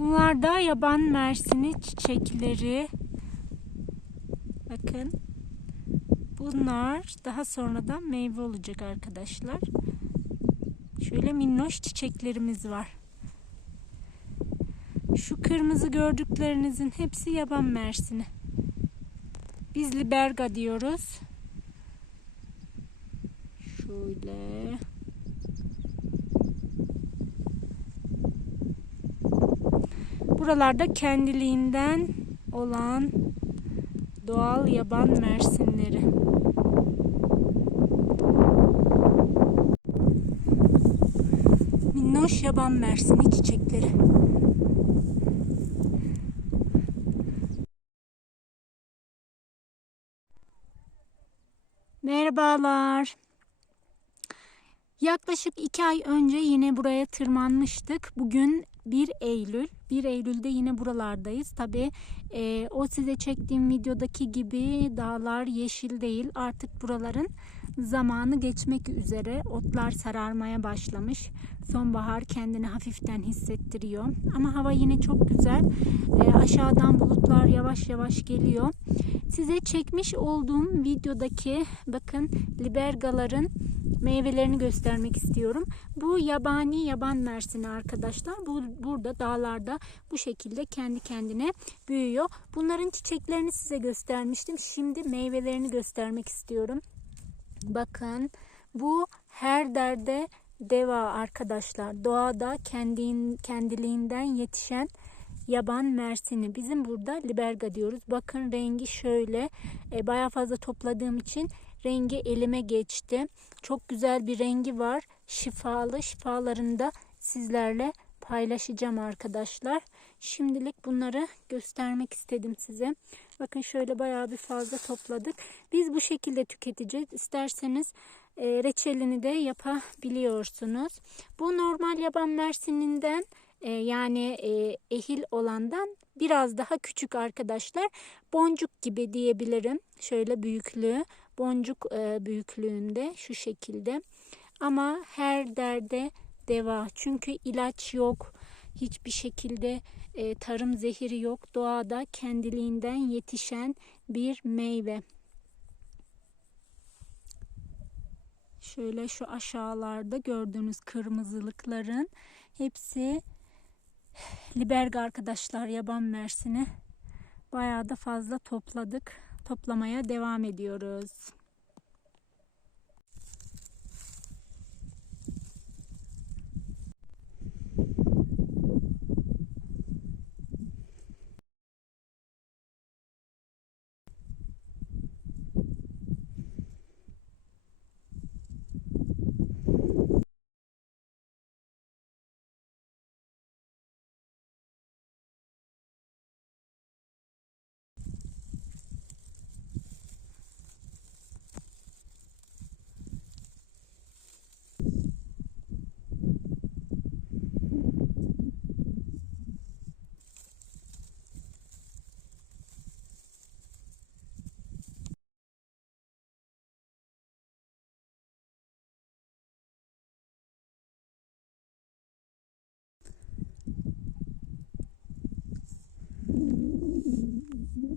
Bunlar da yaban mersini çiçekleri. Bakın. Bunlar daha sonradan meyve olacak arkadaşlar. Şöyle minnoş çiçeklerimiz var. Şu kırmızı gördüklerinizin hepsi yaban mersini. Biz liberga diyoruz. Şöyle. Buralarda kendiliğinden olan doğal yaban mersinleri. Minnoş yaban mersini çiçekleri. Merhabalar. Yaklaşık iki ay önce yine buraya tırmanmıştık. Bugün 1 Eylül. 1 Eylül'de yine buralardayız. Tabi e, o size çektiğim videodaki gibi dağlar yeşil değil. Artık buraların zamanı geçmek üzere. Otlar sararmaya başlamış. Sonbahar kendini hafiften hissettiriyor. Ama hava yine çok güzel. E, aşağıdan bulutlar yavaş yavaş geliyor. Size çekmiş olduğum videodaki bakın libergaların meyvelerini göstermek istiyorum. Bu yabani yaban mersini arkadaşlar. Bu burada dağlarda bu şekilde kendi kendine büyüyor. Bunların çiçeklerini size göstermiştim. Şimdi meyvelerini göstermek istiyorum. Bakın bu her derde deva arkadaşlar. Doğada kendin, kendiliğinden yetişen yaban mersini. Bizim burada liberga diyoruz. Bakın rengi şöyle. E, bayağı fazla topladığım için rengi elime geçti. Çok güzel bir rengi var. Şifalı. Şifalarını da sizlerle paylaşacağım arkadaşlar. Şimdilik bunları göstermek istedim size. Bakın şöyle bayağı bir fazla topladık. Biz bu şekilde tüketeceğiz. İsterseniz e, reçelini de yapabiliyorsunuz. Bu normal yaban mersininden e, yani e, ehil olandan biraz daha küçük arkadaşlar. Boncuk gibi diyebilirim. Şöyle büyüklüğü boncuk e, büyüklüğünde şu şekilde. Ama her derde deva. Çünkü ilaç yok. Hiçbir şekilde e, tarım zehiri yok. Doğada kendiliğinden yetişen bir meyve. Şöyle şu aşağılarda gördüğünüz kırmızılıkların hepsi liberga arkadaşlar yaban mersini. Bayağı da fazla topladık. Toplamaya devam ediyoruz.